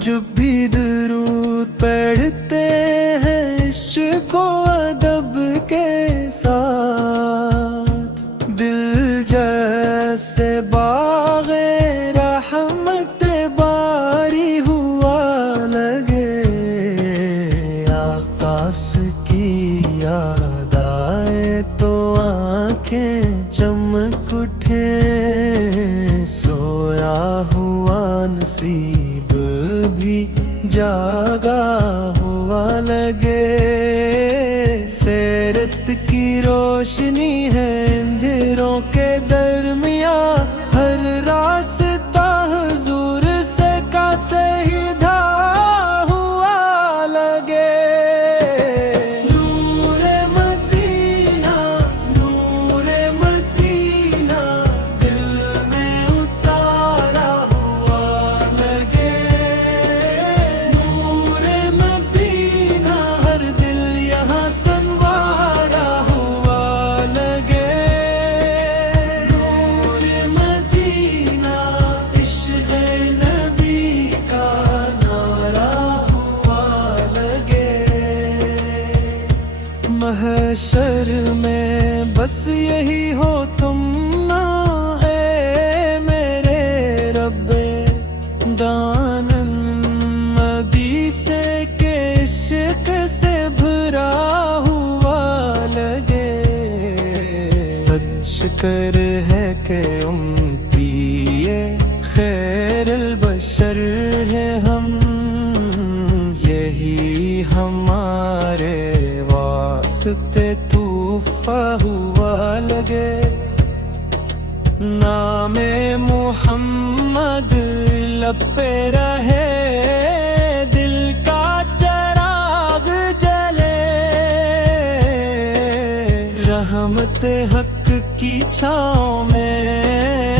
जब भी दरूद पढ़ते हैं इश्क व अदब के साथ, दिल जैसे बाग़े रहमत बारी हुआ लगे। आकाश की याद आए तो आंखें चमक उठे, सोया हुआ नसीब भी जागा हुआ लगे। सीरत की रोशनी है अंधेरों के दरमियां, हर रास्ता हुजूर से का सीधा हुआ लगे। नूरे मदीना, नूरे मदीना, दिल में उतारा हुआ लगे। नूरे मदीना, हर दिल यहाँ संवारा हुआ लगे। नूरे मदीना, इश्क़ नबी का नारा हुआ लगे। महशर में बस यही हो तुम ना, ए मेरे रब्बे दानन नबी से के इश्क से भरा हुआ लगे। सच कर है कि उम्मती ये खैरुल बशर है हम, यही हमारे वास्ते तूफ़ा हुआ लगे। नामे मुहम्मद लब पे रहे, दिल का चिराग जले। रहमत हक की छाँव में